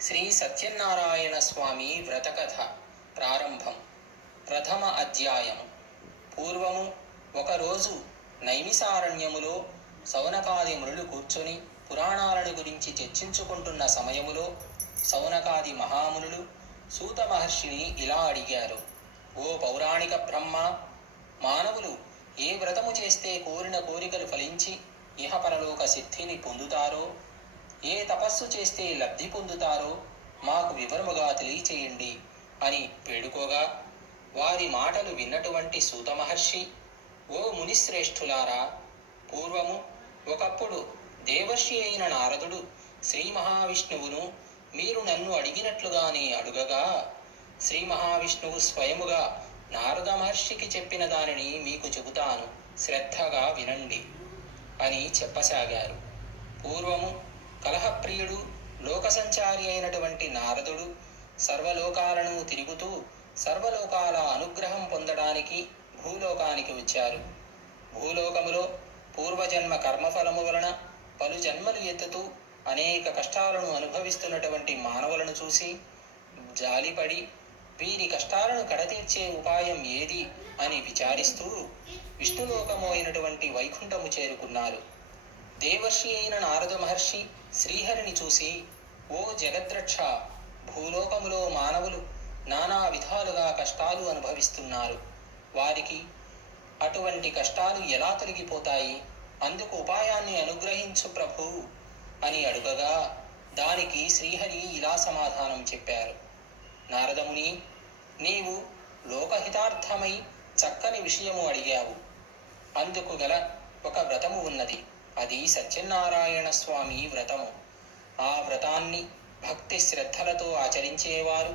శ్రీ సత్యనారాయణ స్వామి వ్రతకథ ప్రారంభం. ప్రథమ అధ్యాయము. పూర్వము ఒకరోజు నైమిసారణ్యములో సౌనకాది మునులు కూర్చొని పురాణాలను గురించి చర్చించుకుంటున్న సమయములో సౌనకాది మహామునులు సూత మహర్షిని ఇలా అడిగారు: ఓ పౌరాణిక బ్రహ్మ, మానవులు ఏ వ్రతము చేస్తే కోరిన కోరికలు ఫలించి ఇహపరలోక సిద్ధిని పొందుతారో, ఏ తపస్సు చేస్తే లబ్ధి పొందుతారో మాకు వివరముగా తెలియచేయండి అని వేడుకోగా, వారి మాటలు విన్నటువంటి సూత మహర్షి, ఓ మునిశ్రేష్ఠులారా, పూర్వము ఒకప్పుడు దేవర్షి అయిన నారదుడు శ్రీ మహావిష్ణువును మీరు నన్ను అడిగినట్లుగానే అడుగగా, శ్రీ మహావిష్ణువు స్వయముగా నారద మహర్షికి చెప్పిన దానిని మీకు చెబుతాను, శ్రద్ధగా వినండి అని చెప్పసాగారు. పూర్వము కలహప్రియుడు లోకసంచారి అయినటువంటి నారదుడు సర్వలోకాలను తిరుగుతూ సర్వలోకాల అనుగ్రహం పొందడానికి భూలోకానికి వచ్చారు. భూలోకములో పూర్వజన్మ కర్మఫలము వలన పలు జన్మలు ఎత్తుతూ అనేక కష్టాలను అనుభవిస్తున్నటువంటి మానవులను చూసి జాలిపడి వీరి కష్టాలను కడతీర్చే ఉపాయం ఏది అని విచారిస్తూ విష్ణులోకము అయినటువంటి వైకుంఠము చేరుకున్నారు. దేవర్షి అయిన నారద మహర్షి శ్రీహరిని చూసి, ఓ జగద్రక్ష, భూలోకములో మానవులు నానా విధాలుగా కష్టాలు అనుభవిస్తున్నారు. వారికి అటువంటి కష్టాలు ఎలా తొలగిపోతాయి? అందుకు ఉపాయాన్ని అనుగ్రహించు ప్రభు అని అడుగగా, దానికి శ్రీహరి ఇలా సమాధానం చెప్పారు: నారదముని, నీవు లోకహితార్థమై చక్కని విషయము అడిగావు. అందుకు గల ఒక వ్రతము ఉన్నది. అది సత్యనారాయణ స్వామి వ్రతము. ఆ వ్రతాన్ని భక్తి శ్రద్ధలతో ఆచరించేవారు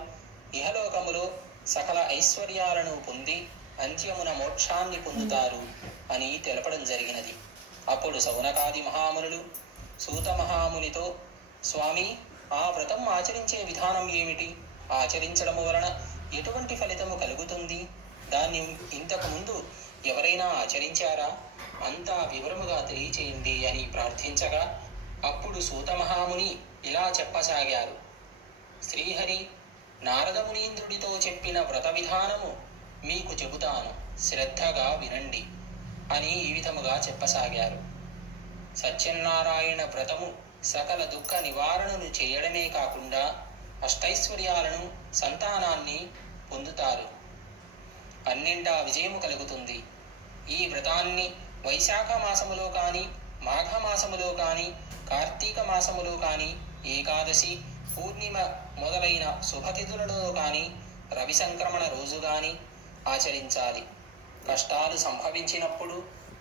ఇహలోకములో సకల ఐశ్వర్యాలను పొంది అంత్యమున మోక్షాన్ని పొందుతారు అని తెలపడం జరిగినది. అప్పుడు సౌనకాది మహామునులు సూత మహామునితో, స్వామి, ఆ వ్రతం ఆచరించే విధానం ఏమిటి? ఆచరించడము వలన ఎటువంటి ఫలితము కలుగుతుంది? దాన్ని ఇంతకు ముందు ఎవరైనా ఆచరించారా? అంతా వివరముగా తెలియచేయండి అని ప్రార్థించగా, అప్పుడు సూత మహాముని ఇలా చెప్పసాగారు: శ్రీహరి నారదమునీంద్రుడితో చెప్పిన వ్రత విధానము మీకు చెబుతాను, శ్రద్ధగా వినండి అని ఈ విధముగా చెప్పసాగారు. సత్యనారాయణ వ్రతము సకల దుఃఖ నివారణను చేయడమే కాకుండా అష్టైశ్వర్యాలను, సంతానాన్ని పొందుతారు. అన్నింటా విజయము కలుగుతుంది. ఈ వ్రతాన్ని వైశాఖ మాసములో కానీ, మాఘమాసములో కానీ, కార్తీక మాసములో కానీ, ఏకాదశి, పూర్ణిమ మొదలైన శుభతిథులలో కానీ, రవి సంక్రమణ రోజు కానీ ఆచరించాలి. కష్టాలు సంభవించినప్పుడు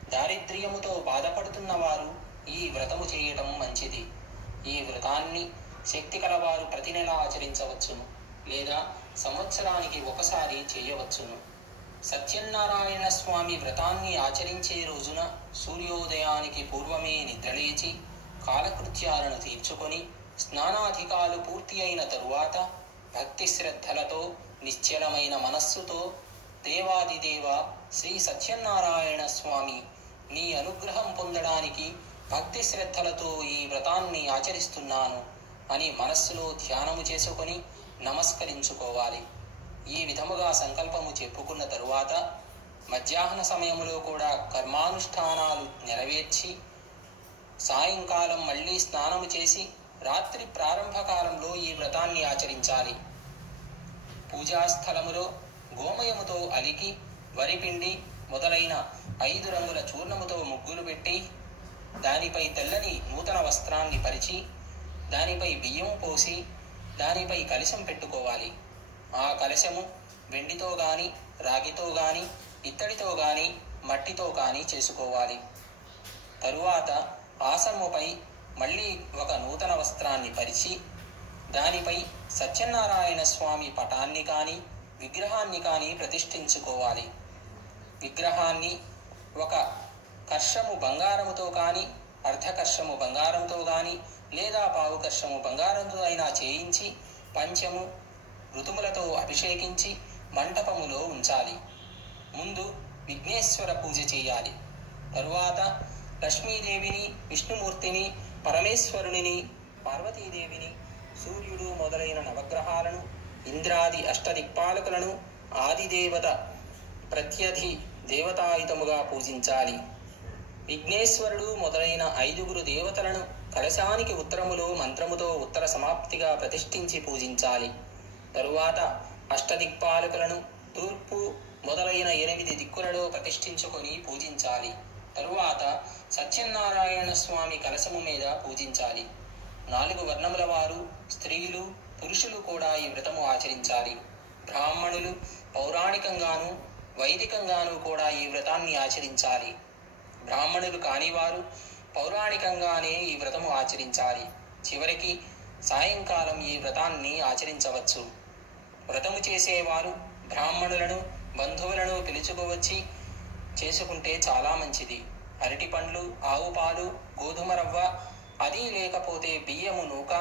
దారిద్ర్యముతో బాధపడుతున్న వారు ఈ వ్రతము చేయటం మంచిది. ఈ వ్రతాన్ని శక్తి కలవారు ప్రతి నెల ఆచరించవచ్చును, లేదా సంవత్సరానికి ఒకసారి చేయవచ్చును. సత్యనారాయణ స్వామి వ్రతాన్ని ఆచరించే రోజున సూర్యోదయానికి పూర్వమే నిద్రలేచి కాలకృత్యాలను తీర్చుకొని స్నానాధికాలు పూర్తి అయిన తరువాత భక్తి శ్రద్ధలతో నిశ్చలమైన మనస్సుతో, దేవాదిదేవ శ్రీ సత్యనారాయణ స్వామి, నీ అనుగ్రహం పొందడానికి భక్తి శ్రద్ధలతో ఈ వ్రతాన్ని ఆచరిస్తున్నాను అని మనస్సులో ధ్యానము చేసుకొని నమస్కరించుకోవాలి. ఈ విధముగా సంకల్పము చెప్పుకున్న తరువాత మధ్యాహ్న సమయములో కూడా కర్మానుష్ఠానాలు నెరవేర్చి సాయంకాలం మళ్ళీ స్నానము చేసి రాత్రి ప్రారంభ కాలంలో ఈ వ్రతాన్ని ఆచరించాలి. పూజాస్థలములో గోమయముతో అలికి వరిపిండి మొదలైన 5 రంగుల చూర్ణముతో ముగ్గులు పెట్టి దానిపై తెల్లని నూతన వస్త్రాన్ని పరిచి దానిపై బియ్యము పోసి దానిపై కలశం పెట్టుకోవాలి. ఆ కలశము వెండితో గాని, రాగితో గాని, ఇత్తడితో గాని, మట్టితో గాని చేసుకోవాలి. తరువాత ఆసనముపై మళ్ళీ ఒక నూతన వస్త్రాన్ని పరిచి దానిపై సత్యనారాయణ స్వామి పటాన్ని కాని, విగ్రహాన్ని కాని ప్రతిష్ఠించుకోవాలి. విగ్రహాన్ని ఒక కర్షము బంగారముతో కాని, అర్ధకర్షము బంగారంతో గాని, లేదా పావు కర్షము బంగారంతో అయినా చేయించి పంచము ఋతుములతో అభిషేకించి మంటపములో ఉంచాలి. ముందు విఘ్నేశ్వర పూజ చేయాలి. తరువాత లక్ష్మీదేవిని, విష్ణుమూర్తిని, పరమేశ్వరుని, పార్వతీదేవిని, సూర్యుడు మొదలైన నవగ్రహాలను, ఇంద్రాది అష్టదిక్పాలకులను, ఆదిదేవత ప్రత్యధి దేవతాయుతముగా పూజించాలి. విఘ్నేశ్వరుడు మొదలైన 5 దేవతలను కలశానికి ఉత్తరములో మంత్రముతో ఉత్తర సమాప్తిగా ప్రతిష్ఠించి పూజించాలి. తరువాత అష్టదిక్పాలకులను తూర్పు మొదలైన 8 దిక్కులలో ప్రతిష్ఠించుకొని పూజించాలి. తరువాత సత్యనారాయణ స్వామి కలశము మీద పూజించాలి. 4 వర్ణముల వారు, స్త్రీలు, పురుషులు కూడా ఈ వ్రతము ఆచరించాలి. బ్రాహ్మణులు పౌరాణికంగాను వైదికంగాను కూడా ఈ వ్రతాన్ని ఆచరించాలి. బ్రాహ్మణులు కానివారు పౌరాణికంగానే ఈ వ్రతము ఆచరించాలి. చివరికి సాయంకాలం ఈ వ్రతాన్ని ఆచరించవచ్చు. వ్రతము చేసేవారు బ్రాహ్మణులను, బంధువులను పిలుచుకువచ్చి చేసుకుంటే చాలా మంచిది. అరటి పండ్లు, ఆవు పాలు, గోధుమ రవ్వ, అది లేకపోతే బియ్యము నూక,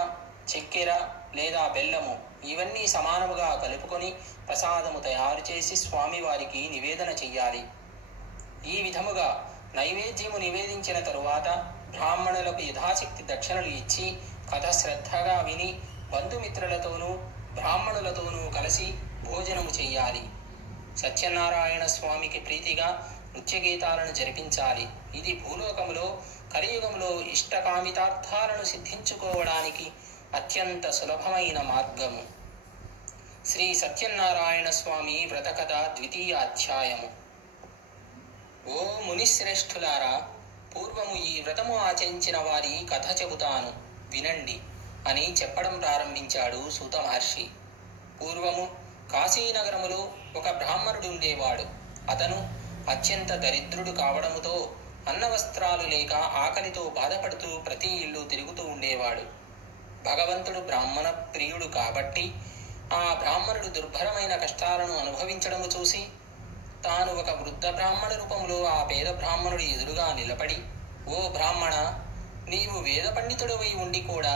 చక్కెర లేదా బెల్లము ఇవన్నీ సమానముగా కలుపుకొని ప్రసాదము తయారు చేసి స్వామివారికి నివేదన చెయ్యాలి. ఈ విధముగా నైవేద్యము నివేదించిన తరువాత బ్రాహ్మణులకు యథాశక్తి దక్షిణలు ఇచ్చి కథ శ్రద్ధగా విని బంధుమిత్రులతోనూ బ్రాహ్మణులతోనూ కలిసి భోజనము చెయ్యాలి. సత్యనారాయణ స్వామికి ప్రీతిగా నృత్యగీతాలను జరిపించాలి. ఇది భూలోకములో కలియుగంలో ఇష్టకామితార్థాలను సిద్ధించుకోవడానికి అత్యంత సులభమైన మార్గము. శ్రీ సత్యనారాయణ స్వామి వ్రతకథ 2వ అధ్యాయము. ఓ మునిశ్రేష్ఠులారా, పూర్వము ఈ వ్రతము ఆచరించిన వారి కథ చెబుతాను వినండి అని చెప్పడం ప్రారంభించాడు సూత మహర్షి. పూర్వము కాశీనగరములో ఒక బ్రాహ్మణుడు ఉండేవాడు. అతను అత్యంత దరిద్రుడు కావడముతో అన్నవస్త్రాలు లేక ఆకలితో బాధపడుతూ ప్రతి ఇల్లు తిరుగుతూ ఉండేవాడు. భగవంతుడు బ్రాహ్మణ ప్రియుడు కాబట్టి ఆ బ్రాహ్మణుడు దుర్భరమైన కష్టాలను అనుభవించడము చూసి తాను ఒక వృద్ధ బ్రాహ్మణ రూపంలో ఆ పేద బ్రాహ్మణుడి ఎదురుగా నిలబడి, ఓ బ్రాహ్మణ, నీవు వేద పండితుడవై ఉండి కూడా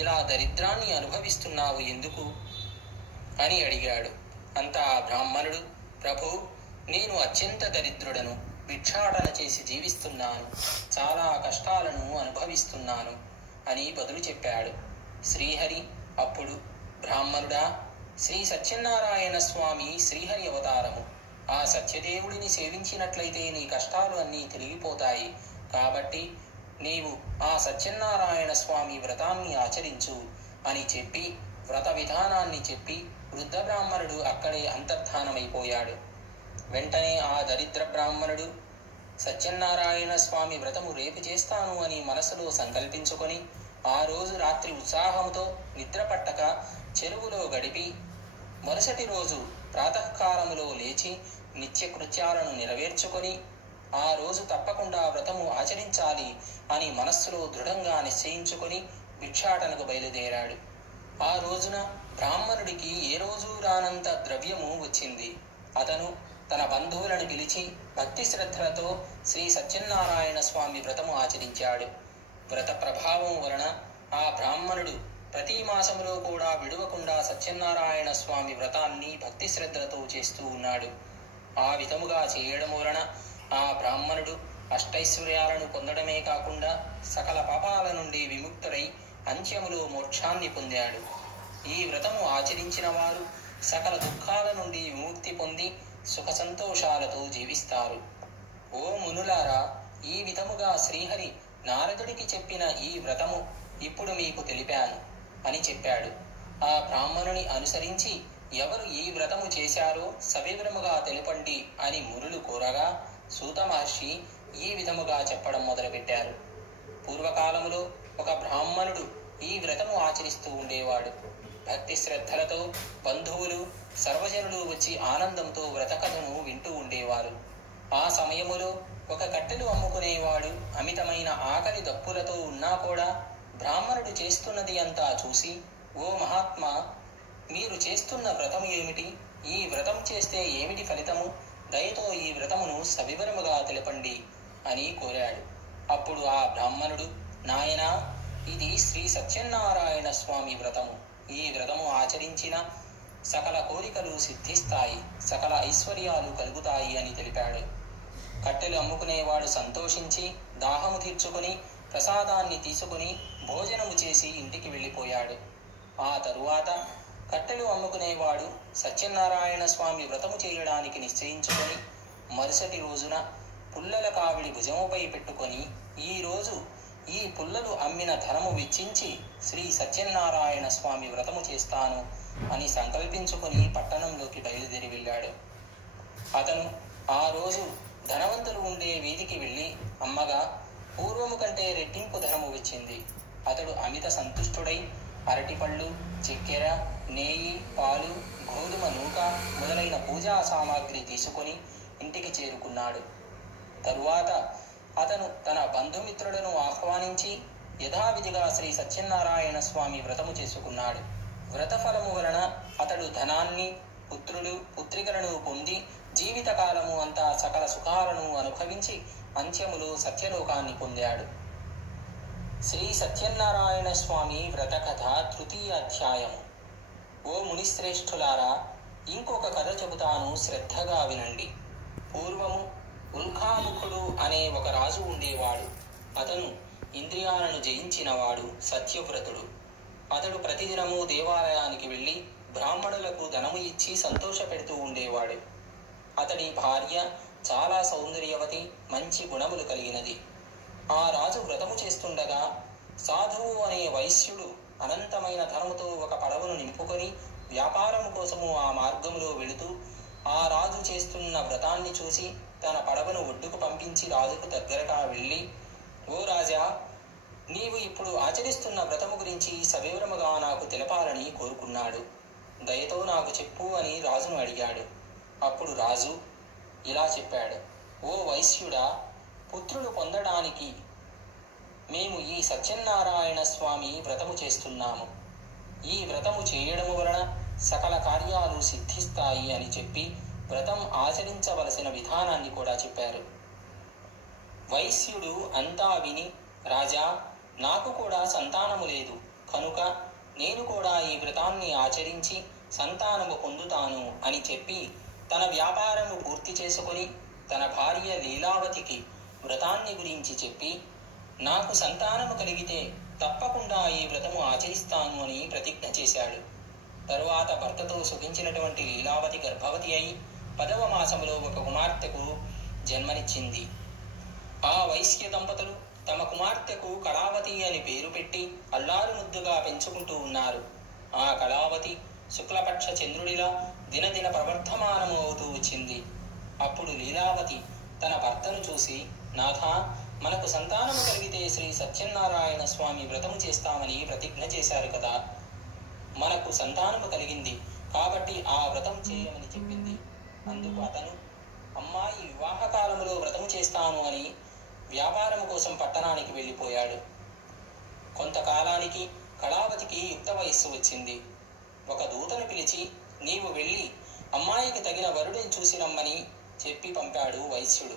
ఇలా దరిద్రాన్ని అనుభవిస్తున్నావు ఎందుకు అని అడిగాడు. అంతా ఆ బ్రాహ్మణుడు, ప్రభు, నేను అత్యంత దరిద్రుడను, భిక్షాటన చేసి జీవిస్తున్నాను, చాలా కష్టాలను అనుభవిస్తున్నాను అని బదులు చెప్పాడు. శ్రీహరి అప్పుడు, బ్రాహ్మణుడా, శ్రీ సత్యనారాయణ స్వామి శ్రీహరి అవతారము. ఆ సత్యదేవుడిని సేవించినట్లయితే నీ కష్టాలు అన్నీ తొలగిపోతాయి. కాబట్టి నీవు ఆ సత్యనారాయణ స్వామి వ్రతాన్ని ఆచరించు అని చెప్పి వ్రత విధానాన్ని చెప్పి వృద్ధ బ్రాహ్మణుడు అక్కడే అంతర్ధానమైపోయాడు. వెంటనే ఆ దరిద్ర బ్రాహ్మణుడు సత్యనారాయణ స్వామి వ్రతము రేపు చేస్తాను అని మనసులో సంకల్పించుకొని ఆ రోజు రాత్రి ఉత్సాహంతో నిద్రపట్టక చెరువులో గడిపి మరుసటి రోజు ప్రాతకాలములో లేచి నిత్యకృత్యాలను నెరవేర్చుకొని ఆ రోజు తప్పకుండా వ్రతము ఆచరించాలి అని మనస్సులో దృఢంగా నిశ్చయించుకొని భిక్షాటనకు బయలుదేరాడు. ఆ రోజున బ్రాహ్మణుడికి ఏ రోజు రానంత ద్రవ్యము వచ్చింది. అతను తన బంధువులను పిలిచి భక్తి శ్రద్ధలతో శ్రీ సత్యనారాయణ స్వామి వ్రతము ఆచరించాడు. వ్రత ప్రభావం వలన ఆ బ్రాహ్మణుడు ప్రతి మాసములో కూడా విడువకుండా సత్యనారాయణ స్వామి వ్రతాన్ని భక్తి శ్రద్ధలతో చేస్తూ ఉన్నాడు. ఆ విధముగా చేయడం వలన ఆ బ్రాహ్మణుడు అష్టైశ్వర్యాలను పొందడమే కాకుండా సకల పాపాల నుండి విముక్తుడై అంత్యములో మోక్షాన్ని పొందాడు. ఈ వ్రతము ఆచరించిన వారు సకల దుఃఖాల నుండి విముక్తి పొంది సుఖ సంతోషాలతో జీవిస్తారు. ఓ మునులారా, ఈ విధముగా శ్రీహరి నారదుడికి చెప్పిన ఈ వ్రతము ఇప్పుడు మీకు తెలిపాను అని చెప్పాడు. ఆ బ్రాహ్మణుని అనుసరించి ఎవరు ఈ వ్రతము చేశారో సవివరముగా తెలుపండి అని మునులు కోరగా సూత మహర్షి ఈ విధముగా చెప్పడం మొదలుపెట్టారు. పూర్వకాలములో ఒక బ్రాహ్మణుడు ఈ వ్రతము ఆచరిస్తూ ఉండేవాడు. భక్తి శ్రద్ధలతో బంధువులు సర్వజనులు వచ్చి ఆనందంతో వ్రతకథను వింటూ ఉండేవారు. ఆ సమయములో ఒక కట్టెలు అమ్ముకునేవాడు అమితమైన ఆకలి దప్పులతో ఉన్నా కూడా బ్రాహ్మణుడు చేస్తున్నది అంతా చూసి, ఓ మహాత్మా, మీరు చేస్తున్న వ్రతం ఏమిటి? ఈ వ్రతం చేస్తే ఏమిటి ఫలితము? దయతో ఈ వ్రతమును సవివరముగా తెలపండి అని కోరాడు. అప్పుడు ఆ బ్రాహ్మణుడు, నాయనా, ఇది శ్రీ సత్యనారాయణ స్వామి వ్రతము. ఈ వ్రతము ఆచరించిన సకల కోరికలు సిద్ధిస్తాయి, సకల ఐశ్వర్యాలు కలుగుతాయి అని తెలిపాడు. కట్టెలు అమ్ముకునేవాడు సంతోషించి దాహము తీర్చుకుని ప్రసాదాన్ని తీసుకుని భోజనము చేసి ఇంటికి వెళ్ళిపోయాడు. ఆ తరువాత కట్టెలు అమ్ముకునేవాడు సత్యనారాయణ స్వామి వ్రతము చేయడానికి నిశ్చయించుకొని మరుసటి రోజున పుల్లల కావిడి భుజముపై పెట్టుకొని ఈ రోజు ఈ పుల్లలు అమ్మిన ధనము వెచ్చించి శ్రీ సత్యనారాయణ స్వామి వ్రతము చేస్తాను అని సంకల్పించుకొని పట్టణంలోకి బయలుదేరి వెళ్ళాడు. అతను ఆ రోజు ధనవంతులు ఉండే వీధికి వెళ్ళి అమ్మగా పూర్వము కంటే రెట్టింపు ధనము వచ్చింది. అతడు అమిత సంతుష్టుడై అరటిపళ్ళు, చక్కెర, నెయ్యి, పాలు, గోధుమ నూక మొదలైన పూజా సామాగ్రి తీసుకొని ఇంటికి చేరుకున్నాడు. తరువాత అతను తన బంధుమిత్రులను ఆహ్వానించి యథావిధిగా శ్రీ సత్యనారాయణ స్వామి వ్రతము చేసుకున్నాడు. వ్రతఫలము వలన అతడు ధనాన్ని, పుత్రులు, పుత్రికలను పొంది జీవితకాలము అంతా సకల సుఖాలను అనుభవించి అంత్యములో సత్యలోకాన్ని పొందాడు. శ్రీ సత్యనారాయణ స్వామి వ్రతకథ తృతీయ అధ్యాయము. ఓ మునిశ్రేష్ఠులారా, ఇంకొక కథ చెబుతాను, శ్రద్ధగా వినండి. పూర్వము ఉల్కాముఖుడు అనే ఒక రాజు ఉండేవాడు. అతను ఇంద్రియాలను జయించినవాడు, సత్యవ్రతుడు. అతడు ప్రతిదినము దేవాలయానికి వెళ్ళి బ్రాహ్మణులకు ధనము ఇచ్చి సంతోష పెడుతూ ఉండేవాడు. అతడి భార్య చాలా సౌందర్యవతి, మంచి గుణములు కలిగినది. ఆ రాజు వ్రతము చేస్తుండగా సాధువు అనే వైశ్యుడు అనంతమైన ధనముతో ఒక పడవను నింపుకొని వ్యాపారము కోసము ఆ మార్గములో వెళుతూ ఆ రాజు చేస్తున్న వ్రతాన్ని చూసి తన పడవను ఒడ్డుకు పంపించి రాజుకు దగ్గరగా వెళ్ళి, ఓ రాజా, నీవు ఇప్పుడు ఆచరిస్తున్న వ్రతము గురించి సవివరముగా నాకు తెలపాలని కోరుకున్నాడు. దయతో నాకు చెప్పు అని రాజును అడిగాడు. అప్పుడు రాజు ఇలా చెప్పాడు. ఓ వైశ్యుడా, పుత్రులు పొందడానికి మేము ఈ సత్యనారాయణ స్వామి వ్రతము చేస్తున్నాము. ఈ వ్రతము చేయడము వలన సకల కార్యాలు సిద్ధిస్తాయి అని చెప్పి వ్రతం ఆచరించవలసిన విధానాన్ని కూడా చెప్పారు. వైశ్యుడు అంతా విని, రాజా, నాకు కూడా సంతానము లేదు కనుక నేను కూడా ఈ వ్రతాన్ని ఆచరించి సంతానము పొందుతాను అని చెప్పి తన వ్యాపారము పూర్తి చేసుకొని తన భార్య లీలావతికి వ్రతాన్ని గురించి చెప్పి, నాకు సంతానము కలిగితే తప్పకుండా ఈ వ్రతము ఆచరిస్తాను అని ప్రతిజ్ఞ చేశాడు. తరువాత భర్తతో సుఖించినటువంటి లీలావతి గర్భవతి అయి 10వ మాసములో ఒక కుమార్తెకు జన్మనిచ్చింది. ఆ వైశ్య దంపతులు తమ కుమార్తెకు కళావతి అని పేరు పెట్టి అల్లారు ముద్దుగా పెంచుకుంటూ ఉన్నారు. ఆ కళావతి శుక్లపక్ష చంద్రుడిలా దినదిన ప్రవర్ధమానము అవుతూ వచ్చింది. అప్పుడు లీలావతి తన భర్తను చూసి, నాథా, మనకు సంతానము కలిగితే శ్రీ సత్యనారాయణ స్వామి వ్రతము చేస్తామని ప్రతిజ్ఞ చేశారు కదా, మనకు సంతానము కలిగింది కాబట్టి ఆ వ్రతం చేయమని చెప్పింది. అందుకు అతను, అమ్మాయి వివాహ కాలములో వ్రతము చేస్తాను అని వ్యాపారము కోసం పట్టణానికి వెళ్ళిపోయాడు. కొంతకాలానికి కళావతికి యుక్త వయస్సు వచ్చింది. ఒక దూతను పిలిచి, నీవు వెళ్ళి అమ్మాయికి తగిన వరుడిని చూసి రమ్మని చెప్పి పంపాడు వైశ్యుడు.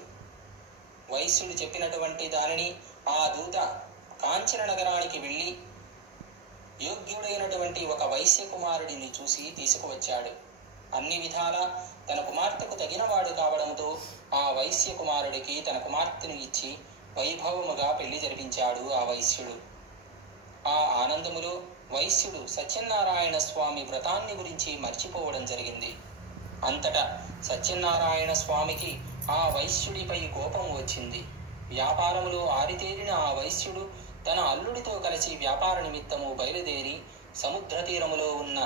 వైశ్యుడు చెప్పినటువంటి దానిని ఆ దూత కాంచన నగరానికి వెళ్ళి యోగ్యుడైనటువంటి ఒక వైశ్య కుమారుడిని చూసి తీసుకువచ్చాడు. అన్ని విధాలా తన కుమార్తెకు తగినవాడు కావడంతో ఆ వైశ్య కుమారుడికి తన కుమార్తెను ఇచ్చి వైభవముగా పెళ్లి జరిపించాడు ఆ వైశ్యుడు. ఆ ఆనందములో వైశ్యుడు సత్యనారాయణ స్వామి వ్రతాన్ని గురించి మర్చిపోవడం జరిగింది. అంతటా సత్యనారాయణ స్వామికి ఆ వైశ్యుడిపై కోపం వచ్చింది. వ్యాపారములో ఆరితేరిన ఆ వైశ్యుడు తన అల్లుడితో కలిసి వ్యాపార నిమిత్తము బయలుదేరి సముద్ర తీరములో ఉన్న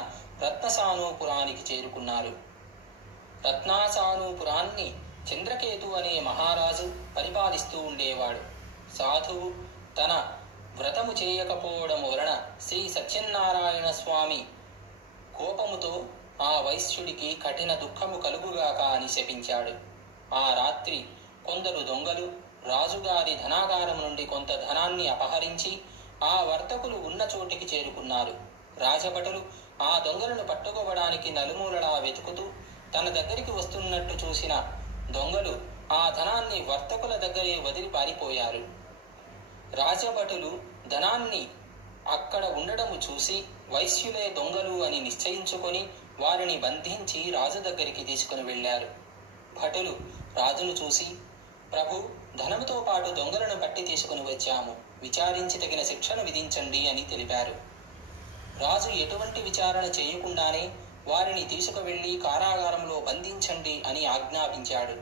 రత్నసానూపురానికి చేరుకున్నారు. రత్నాసానూపురాన్ని చంద్రకేతు అనే మహారాజు పరిపాలిస్తూ ఉండేవాడు. సాధువు తన వ్రతము చేయకపోవడం వలన శ్రీ సత్యనారాయణ స్వామి కోపముతో ఆ వైశ్యుడికి కఠిన దుఃఖము కలుగుగాక అని శపించాడు. ఆ రాత్రి కొందరు దొంగలు రాజుగారి ధనాగారం నుండి కొంత ధనాన్ని అపహరించి ఆ వర్తకులు ఉన్న చోటికి చేరుకున్నారు. రాజభటులు ఆ దొంగలను పట్టుకోవడానికి నలుమూలలా వెతుకుతూ తన దగ్గరికి వస్తున్నట్టు చూసిన దొంగలు ఆ ధనాన్ని వర్తకుల దగ్గరే వదిలి పారిపోయారు. రాజభటులు ధనాన్ని అక్కడ ఉండడము చూసి వైశ్యులే దొంగలు అని నిశ్చయించుకొని వారిని బంధించి రాజు దగ్గరికి తీసుకుని వెళ్ళారు. భటులు రాజును చూసి, ప్రభు, ధనముతో పాటు దొంగలను పట్టి తీసుకుని వచ్చాము, విచారించి తగిన శిక్షను విధించండి అని తెలిపారు. రాజు ఎటువంటి విచారణ చేయకుండానే వారిని తీసుకువెళ్లి కారాగారంలో బంధించండి అని ఆజ్ఞాపించాడు.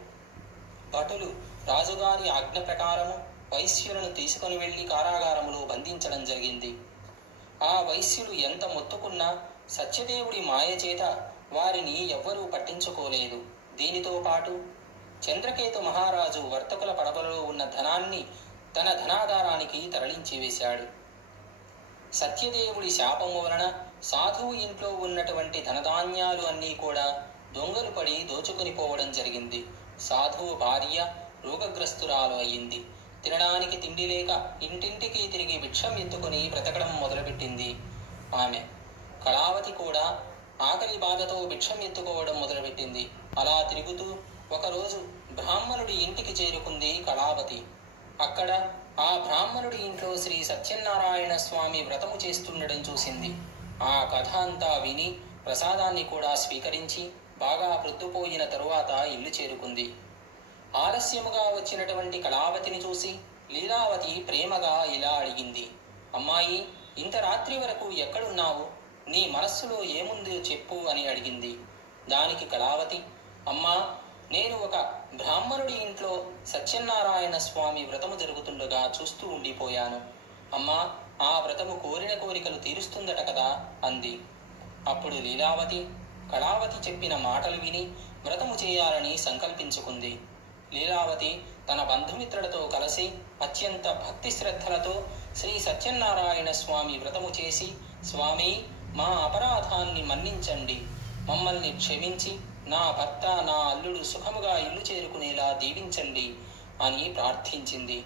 భటులు రాజుగారి ఆజ్ఞ ప్రకారము వైశ్యులను తీసుకుని వెళ్లి కారాగారంలో బంధించడం జరిగింది. ఆ వైశ్యులు ఎంత మొత్తుకున్నా సత్యదేవుడి మాయ చేత వారిని ఎవ్వరూ పట్టించుకోలేదు. దీనితో పాటు చంద్రకేతు మహారాజు వర్తకుల పడవలో ఉన్న ధనాన్ని తన ధనాగారానికి తరలించి వేశాడు. సత్యదేవుడి శాపము వలన సాధువు ఇంట్లో ఉన్నటువంటి ధనధాన్యాలు అన్నీ కూడా దొంగలు పడి దోచుకుని పోవడం జరిగింది. సాధువు భార్య రోగగ్రస్తురాలు అయ్యింది. తినడానికి తిండి లేక ఇంటింటికి తిరిగి భిక్షం ఎత్తుకుని బ్రతకడం మొదలుపెట్టింది. ఆమె కళావతి కూడా ఆకలి బాధతో భిక్షం ఎత్తుకోవడం మొదలుపెట్టింది. అలా తిరుగుతూ ఒకరోజు బ్రాహ్మణుడి ఇంటికి చేరుకుంది కళావతి. అక్కడ ఆ బ్రాహ్మణుడి ఇంట్లో శ్రీ సత్యనారాయణ స్వామి వ్రతము చేస్తుండడం చూసింది. ఆ కథ అంతా విని ప్రసాదాన్ని కూడా స్వీకరించి బాగా ప్రొద్దుపోయిన తరువాత ఇల్లు చేరుకుంది. ఆలస్యముగా వచ్చినటువంటి కళావతిని చూసి లీలావతి ప్రేమగా ఇలా అడిగింది, అమ్మాయి, ఇంత రాత్రి వరకు ఎక్కడున్నావు? నీ మనస్సులో ఏముందో చెప్పు అని అడిగింది. దానికి కళావతి, అమ్మా, నేను ఒక బ్రాహ్మణుడి ఇంట్లో సత్యనారాయణ స్వామి వ్రతము జరుగుతుండగా చూస్తూ ఉండిపోయాను. అమ్మా, ఆ వ్రతము కోరిన కోరికలు తీరుస్తుందట కదా అంది. అప్పుడు లీలావతి కళావతి చెప్పిన మాటలు విని వ్రతము చేయాలని సంకల్పించుకుంది. లీలావతి తన బంధుమిత్రులతో కలిసి అత్యంత భక్తి శ్రద్ధలతో శ్రీ సత్యనారాయణ స్వామి వ్రతము చేసి, స్వామి, మా అపరాధాన్ని మన్నించండి, మమ్మల్ని క్షమించి నా భర్త నా అల్లుడు సుఖముగా ఇల్లు చేరుకునేలా దీవించండి అని ప్రార్థించింది.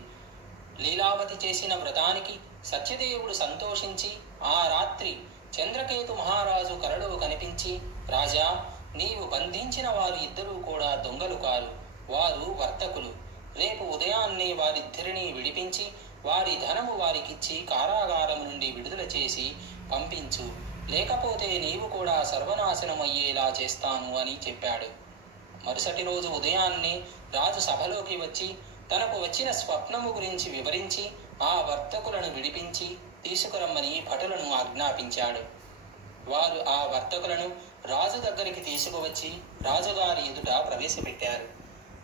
లీలావతి చేసిన వ్రతానికి సత్యదేవుడు సంతోషించి ఆ రాత్రి చంద్రకేతు మహారాజు కలలో కనిపించి, రాజా, నీవు బంధించిన వారు ఇద్దరూ కూడా దొంగలు కారు, వారు వర్తకులు. రేపు ఉదయాన్నే వారిద్దరినీ విడిపించి వారి ధనము వారికిచ్చి కారాగారం నుండి విడుదల చేసి పంపించు, లేకపోతే నీవు కూడా సర్వనాశనమయ్యేలా చేస్తాను అని చెప్పాడు. మరుసటి రోజు ఉదయాన్నే రాజు సభలోకి వచ్చి తనకు వచ్చిన స్వప్నము గురించి వివరించి ఆ వర్తకులను విడిపించి తీసుకురమ్మని భటులను ఆజ్ఞాపించాడు. వారు ఆ వర్తకులను రాజు దగ్గరికి తీసుకువచ్చి రాజుగారి ఎదుట ప్రవేశపెట్టారు.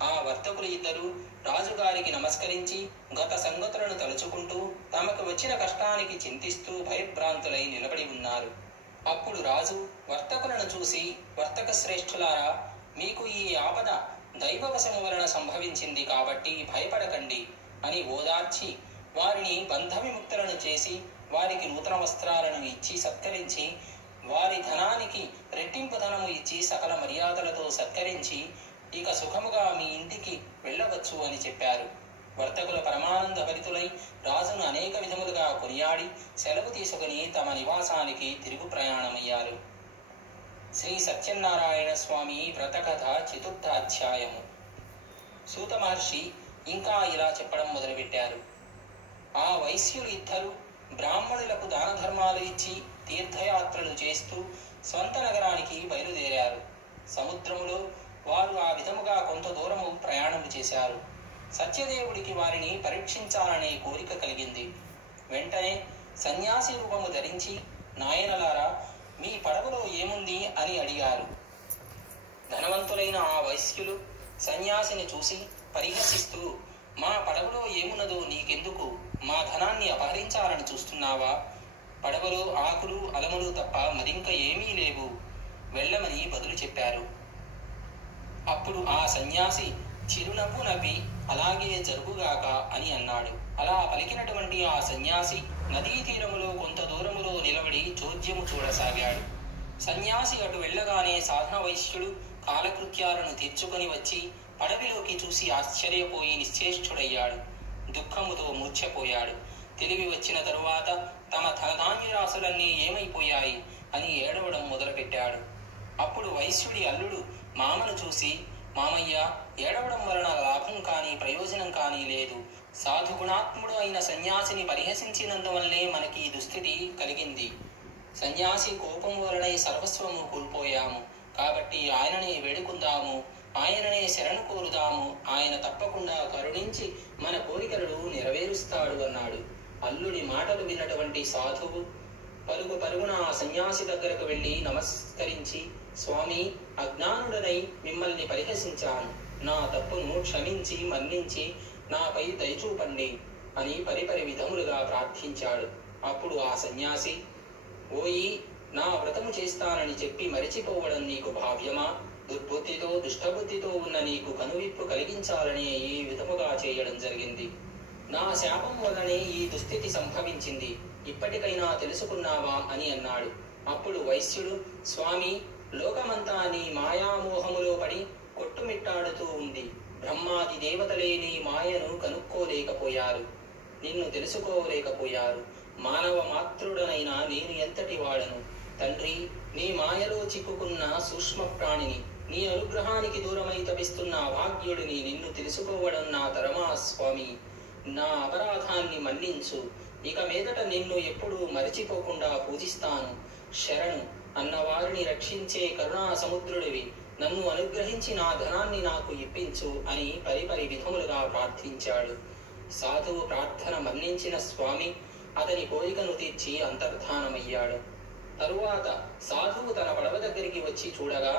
ఆ వర్తకులు ఇద్దరు రాజుగారికి నమస్కరించి గత సంగతులను తలుచుకుంటూ తమకు వచ్చిన కష్టానికి చింతిస్తూ భయభ్రాంతులై నిలబడి ఉన్నారు. అప్పుడు రాజు వర్తకులను చూసి, వర్తక శ్రేష్ఠులారా, మీకు ఈ ఆపద దైవవశము వలన సంభవించింది కాబట్టి భయపడకండి అని ఓదార్చి వారిని బంధ విముక్తులను చేసి వారికి నూతన వస్త్రాలను ఇచ్చి సత్కరించి వారి ధనానికి రెట్టింపు ధనము ఇచ్చి సకల మర్యాదలతో సత్కరించి ఇక సుఖముగా మీ ఇంటికి వెళ్ళవచ్చు అని చెప్పారు. వర్తకుల పరమానంద భరితులై రాజును అనేక విధములుగా కొనియాడి సెలవు తీసుకుని తమ నివాసానికి తిరుగు ప్రయాణమయ్యారు. శ్రీ సత్యనారాయణ స్వామి వ్రతకథ చతుర్థ అధ్యాయము. సూత మహర్షి ఇంకా ఇలా చెప్పడం మొదలుపెట్టారు. ఆ వైశ్యులు ఇద్దరు బ్రాహ్మణులకు దాన ధర్మాలు ఇచ్చి తీర్థయాత్రలు చేస్తూ స్వంత నగరానికి బయలుదేరారు. సముద్రములో వారు ఆ విధముగా కొంత దూరము ప్రయాణం చేశారు. సత్యదేవుడికి వారిని పరీక్షించాలనే కోరిక కలిగింది. వెంటనే సన్యాసి రూపము ధరించి, నాయనలారా, మీ పడవలో ఏముంది అని అడిగారు. ధనవంతులైన ఆ వైశ్యులు సన్యాసిని చూసి పరిహసిస్తూ, మా పడవలో ఏమున్నదో నీకెందుకు? మా ధనాన్ని అపహరించాలని చూస్తున్నావా? పడవలో ఆకులు అలములు తప్ప మరింక ఏమీ లేవు, వెళ్ళమని బదులు చెప్పారు. అప్పుడు ఆ సన్యాసి చిరునవ్వు నవ్వి, అలాగే జరుగుగాక అని అన్నాడు. అలా పలికినటువంటి ఆ సన్యాసి నదీ తీరములో కొంత దూరములో నిలబడి చోద్యము చూడసాగాడు. సన్యాసి అటు వెళ్ళగానే సాధన వైశ్యుడు కాలకృత్యాలను తీర్చుకొని వచ్చి పడవిలోకి చూసి ఆశ్చర్యపోయి నిశ్చేష్టుడయ్యాడు. దుఃఖముతో మూర్ఛపోయాడు. తెలివి వచ్చిన తరువాత తమ ధనధాన్యరాశులన్నీ ఏమైపోయాయి అని ఏడవడం మొదలుపెట్టాడు. అప్పుడు వైశ్యుడి అల్లుడు మామను చూసి, మామయ్య, ఏడవడం వలన లాభం కానీ ప్రయోజనం కానీ లేదు. సాధుగుణాత్ముడు అయిన సన్యాసిని పరిహసించినందువల్లే మనకి ఈ దుస్థితి కలిగింది. సన్యాసి కోపం వలన సర్వస్వము కోల్పోయాము. కాబట్టి ఆయననే వేడుకుందాము, ఆయననే శరణు కోరుదాము. ఆయన తప్పకుండా కరుణించి మన కోరికలను నెరవేరుస్తాడు అన్నాడు. అల్లుడి మాటలు విన్నటువంటి సాధువు పరుగు పరుగున ఆ సన్యాసి దగ్గరకు వెళ్ళి నమస్కరించి, స్వామి, అజ్ఞానుడనై మిమ్మల్ని పరిహసించాను. నా తప్పును క్షమించి మన్నించి నాపై దయచూపండి అని పరిపరి విధములుగా ప్రార్థించాడు. అప్పుడు ఆ సన్యాసి, ఓయి, నా వ్రతము చేస్తానని చెప్పి మరిచిపోవడం నీకు భావ్యమా? దుర్బుద్ధితో దుష్టబుద్ధితో ఉన్న నీకు కనువిప్పు కలిగించాలని ఈ విధముగా చేయడం జరిగింది. నా శాపం వల్లనే ఈ దుస్థితి సంభవించింది. ఇప్పటికైనా తెలుసుకున్నావా అని అన్నాడు. అప్పుడు వైశ్యుడు, స్వామి, లోకమంతా నీ మాయామోహములో పడి కొట్టుమిట్టాడుతూ ఉంది. బ్రహ్మాది దేవతలే నీ మాయను కనుక్కోలేకపోయారు, నిన్ను తెలుసుకోలేకపోయారు. మానవ మాతృడనైనా నేను ఎంతటి వాడను? తండ్రి, నీ మాయలో చిక్కుకున్న సూక్ష్మ ప్రాణిని, నీ అనుగ్రహానికి దూరమై తపిస్తున్న అభాగ్యుడిని నిన్ను తెలుసుకోవడం నా తరమా స్వామి. నా అపరాధాన్ని మన్నించు. ఇక మీదట నిన్ను ఎప్పుడూ మరచిపోకుండా పూజిస్తాను. శరణు అన్నవారిని రక్షించే కరుణా సముద్రుడివి. నన్ను అనుగ్రహించి నా ధనాన్ని నాకు ఇప్పించు అని పరిపరి విధములుగా ప్రార్థించాడు. సాధువు ప్రార్థన మన్నించిన స్వామి అతని కోరికను తీర్చి అంతర్ధానమయ్యాడు. తరువాత సాధువు తన పడవ దగ్గరికి వచ్చి చూడగా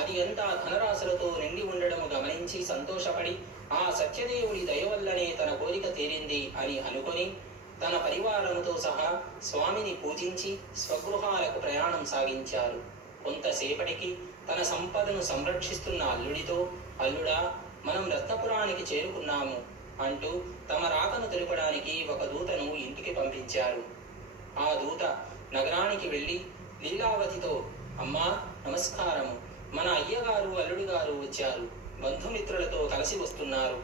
అది అంతా ధనరాశులతో నిండి ఉండడము గమనించి సంతోషపడి, ఆ సత్యదేవుడి దయవల్లనే తన కోరిక తీరింది అని అనుకొని తన పరివారముతో సహా స్వామిని పూజించి స్వగృహాలకు ప్రయాణం సాగించారు. కొంతసేపటికి తన సంపదను సంరక్షిస్తున్న అల్లుడితో, అల్లుడా, మనం రత్నపురానికి చేరుకున్నాము అంటూ తమ రాకను తెలుపడానికి ఒక దూతను ఇంటికి పంపించారు. ఆ దూత నగరానికి వెళ్ళి లీలావతితో, అమ్మా, నమస్కారము, మన అయ్యగారు అల్లుడి గారు వచ్చారు, బంధుమిత్రులతో కలిసి వస్తున్నారు,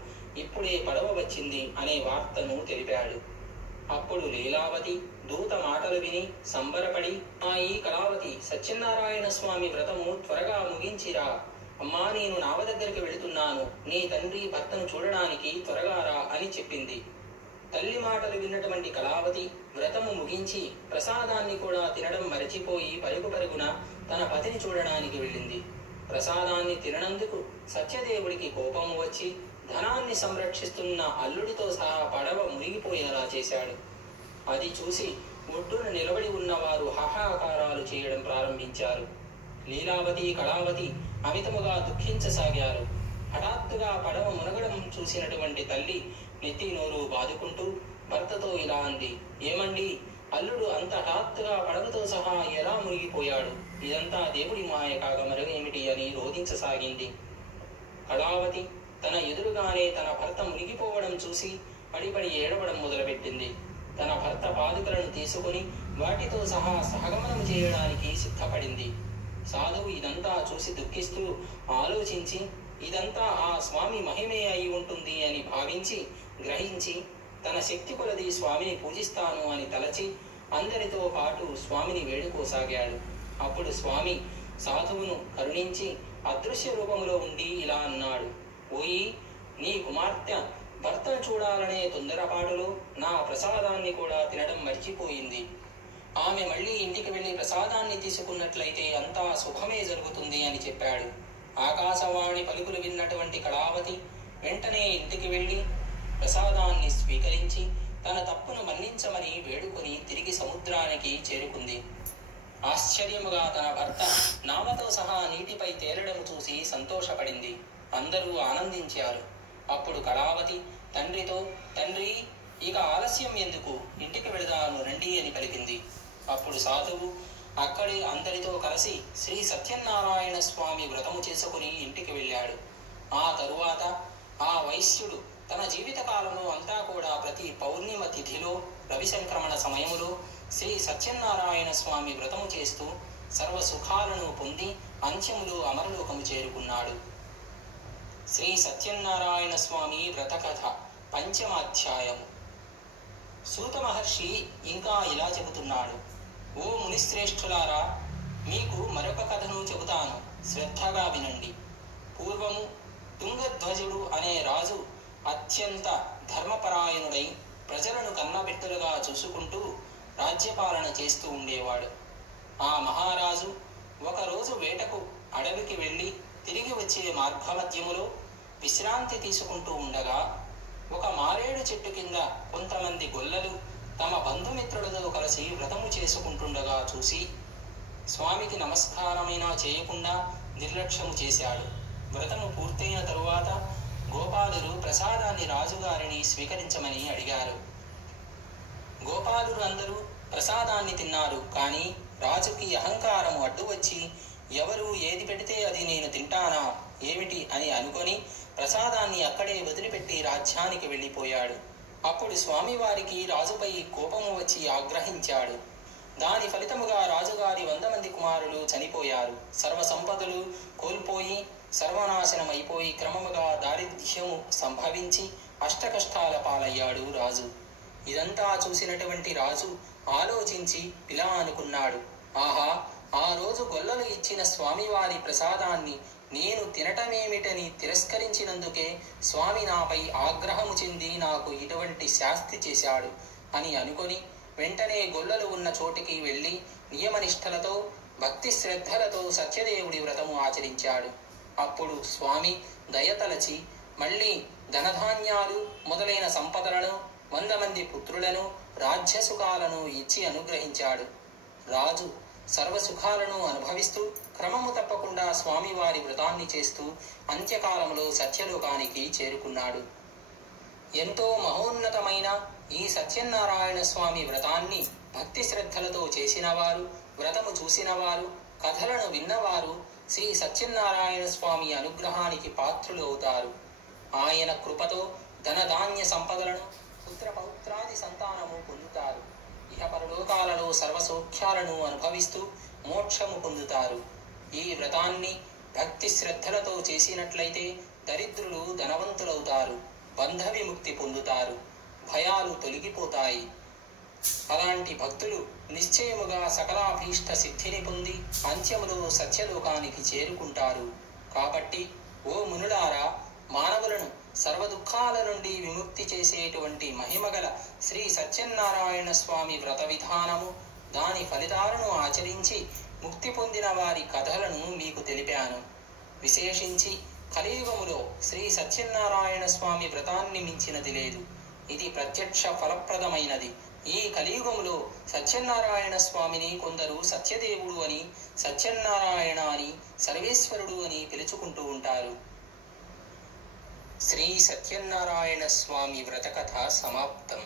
ఇప్పుడే పడవ వచ్చింది అనే వార్తను తెలిపాడు. అప్పుడు లీలావతి దూత మాటలు విని సంబరపడి, ఈ కళావతి, సత్యనారాయణ స్వామి వ్రతము త్వరగా ముగించిరా. అమ్మా, నేను నావ దగ్గరికి వెళుతున్నాను, నీ తండ్రి భర్తను చూడడానికి త్వరగా రా అని చెప్పింది. తల్లి మాటలు విన్నటువంటి కళావతి వ్రతము ముగించి ప్రసాదాన్ని కూడా తినడం మరచిపోయి పరుగు పరుగున తన పతిని చూడడానికి వెళ్ళింది. ప్రసాదాన్ని తిననందుకు సత్యదేవుడికి కోపము వచ్చి ధనాన్ని సంరక్షిస్తున్న అల్లుడితో సహా పడవ మునిగిపోయేలా చేశాడు. అది చూసి ఒడ్డున నిలబడి ఉన్నవారు హాహాకారాలు చేయడం ప్రారంభించారు. లీలావతి, కళావతి అమితముగా దుఃఖించసాగారు. హఠాత్తుగా పడవ మునగడం చూసినటువంటి తల్లి నెత్తి నోరు బాదుకుంటూ భర్తతో ఇలా అంది, ఏమండి, అల్లుడు అంత హఠాత్తుగా పడవతో సహా ఎలా మునిగిపోయాడు? ఇదంతా దేవుడి మాయ కాక మరేమిటి అని రోధించసాగింది. కళావతి తన ఎదురుగానే తన భర్త మునిగిపోవడం చూసి పడిపడి ఏడవడం మొదలుపెట్టింది. తన భర్త పాదుకలను తీసుకుని వాటితో సహా సహగమనం చేయడానికి సిద్ధపడింది. సాధువు ఇదంతా చూసి దుఃఖిస్తూ ఆలోచించి, ఇదంతా ఆ స్వామి మహిమే అయి ఉంటుంది అని భావించి గ్రహించి తన శక్తి కొలది స్వామిని పూజిస్తాను అని తలచి అందరితో పాటు స్వామిని వేడుకోసాగాడు. అప్పుడు స్వామి సాధువును కరుణించి అదృశ్య రూపములో ఉండి ఇలా అన్నాడు, ఓయి, నీ కుమార్తె భర్తను చూడాలనే తొందరపాటులో నా ప్రసాదాన్ని కూడా తినడం మర్చిపోయింది. ఆమె మళ్ళీ ఇంటికి వెళ్లి ప్రసాదాన్ని తీసుకున్నట్లయితే అంతా శుభమే జరుగుతుంది అని చెప్పాడు. ఆకాశవాణి పలుకులు విన్నటువంటి కళావతి వెంటనే ఇంటికి వెళ్లి ప్రసాదాన్ని స్వీకరించి తన తప్పును మన్నించమని వేడుకొని తిరిగి సముద్రానికి చేరుకుంది. ఆశ్చర్యముగా తన భర్త నావతో సహా నీటిపై తేలడం చూసి సంతోషపడింది. అందరూ ఆనందించారు. అప్పుడు కళావతి తండ్రితో, తండ్రి, ఇక ఆలస్యం ఎందుకు, ఇంటికి వెళదాను రండి అని పలికింది. అప్పుడు సాధువు అక్కడే అందరితో కలిసి శ్రీ సత్యనారాయణ స్వామి వ్రతము చేసుకుని ఇంటికి వెళ్ళాడు. ఆ తరువాత ఆ వైశ్యుడు తన జీవితకాలంలో అంతా కూడా ప్రతి పౌర్ణిమ తిథిలో రవి సంక్రమణ సమయములో శ్రీ సత్యనారాయణ స్వామి వ్రతము చేస్తూ సర్వ సుఖాలను పొంది అంత్యములో అమరలోకము చేరుకున్నాడు. శ్రీ సత్యనారాయణ స్వామి వ్రతకథ పంచమ అధ్యాయము. సూత మహర్షి ఇంకా ఇలా చెబుతున్నాడు, ఓ మునిశ్రేష్ఠులారా, మీకు మరొక కథను చెబుతాను, శ్రద్ధగా వినండి. పూర్వము తుంగధ్వజుడు అనే రాజు అత్యంత ధర్మపరాయణుడై ప్రజలను కన్నబిడ్డలుగా చూసుకుంటూ రాజ్యపాలన చేస్తూ ఉండేవాడు. ఆ మహారాజు ఒకరోజు వేటకు అడవికి వెళ్ళి తిరిగి వచ్చే మార్గమధ్యములో విశ్రాంతి తీసుకుంటూ ఉండగా ఒక మారేడు చెట్టు కింద కొంతమంది గొల్లలు తమ బంధుమిత్రులతో కలిసి వ్రతము చేసుకుంటుండగా చూసి స్వామికి నమస్కారమైనా చేయకుండా నిర్లక్ష్యము చేశాడు. వ్రతము పూర్తయిన తరువాత గోపాలురు ప్రసాదాన్ని రాజుగారిని స్వీకరించమని అడిగారు. గోపాలురు అందరూ ప్రసాదాన్ని తిన్నారు. కానీ రాజుకి అహంకారము అడ్డు వచ్చి ఎవరు ఏది పెడితే అది నేను తింటానా ఏమిటి అని అనుకొని ప్రసాదాన్ని అక్కడే వదిలిపెట్టి రాజ్యానికి వెళ్ళిపోయాడు. అప్పుడు స్వామివారికి రాజుపై కోపము వచ్చి ఆగ్రహించాడు. దాని ఫలితముగా రాజుగారి 100 మంది కుమారులు చనిపోయారు. సర్వ సంపదలు కోల్పోయి సర్వనాశనమైపోయి క్రమముగా దారిద్ర్యము సంభవించి అష్టకష్టాల పాలయ్యాడు రాజు. ఇదంతా చూసినటువంటి రాజు ఆలోచించి ఇలా అనుకున్నాడు, ఆహా, ఆ రోజు గొల్లలు ఇచ్చిన స్వామివారి ప్రసాదాన్ని నేను తినటమేమిటని తిరస్కరించినందుకే స్వామి నాపై ఆగ్రహము చెంది నాకు ఇటువంటి శాస్తి చేశాడు అని అనుకొని వెంటనే గొల్లలు ఉన్న చోటికి వెళ్ళి నియమనిష్టలతో భక్తి శ్రద్ధలతో సత్యదేవుడి వ్రతము ఆచరించాడు. అప్పుడు స్వామి దయతలచి మళ్ళీ ధనధాన్యాలు మొదలైన సంపదలను 100 మంది పుత్రులను రాజ్యసుఖాలను ఇచ్చి అనుగ్రహించాడు. రాజు సర్వసుఖాలను అనుభవిస్తూ క్రమము తప్పకుండా స్వామివారి వ్రతాన్ని చేస్తూ అంత్యకాలంలో సత్యలోకానికి చేరుకున్నాడు. ఎంతో మహోన్నతమైన ఈ సత్యనారాయణ స్వామి వ్రతాన్ని భక్తి శ్రద్ధలతో చేసినవారు, వ్రతము చూసినవారు, కథలను విన్నవారు శ్రీ సత్యనారాయణ స్వామి అనుగ్రహానికి పాత్రులు అవుతారు. ఆయన కృపతో ధనధాన్య సంపదలను పుత్రపౌత్రాది సంతానము పొందుతారు. ఇహ పరలోకాలలో సర్వసౌఖ్యాలను అనుభవిస్తూ మోక్షము పొందుతారు. ఈ వ్రతాన్ని భక్తి శ్రద్ధలతో చేసినట్లయితే దరిద్రులు ధనవంతులవుతారు, బంధ విముక్తి పొందుతారు, భయాలు తొలగిపోతాయి. అలాంటి భక్తులు నిశ్చయముగా సకలాభీష్ట సిద్ధిని పొంది అంత్యములో సత్యలోకానికి చేరుకుంటారు. కాబట్టి ఓ మునులారా, మానవులను సర్వదుఖాల నుండి విముక్తి చేసేటువంటి మహిమగల శ్రీ సత్యనారాయణ స్వామి వ్రత విధానము, దాని ఫలితాలను ఆచరించి ముక్తి పొందిన వారి కథలను మీకు తెలిపాను. విశేషించి కలియుగములో శ్రీ సత్యనారాయణ స్వామి వ్రతాన్ని మించినది లేదు. ఇది ప్రత్యక్ష ఫలప్రదమైనది. ఈ కలియుగములో సత్యనారాయణ స్వామిని కొందరు సత్యదేవుడు అని, సత్యనారాయణ అని, సర్వేశ్వరుడు అని పిలుచుకుంటూ ఉంటారు. శ్రీ సత్యనారాయణ స్వామి వ్రతకథ సమాప్తం.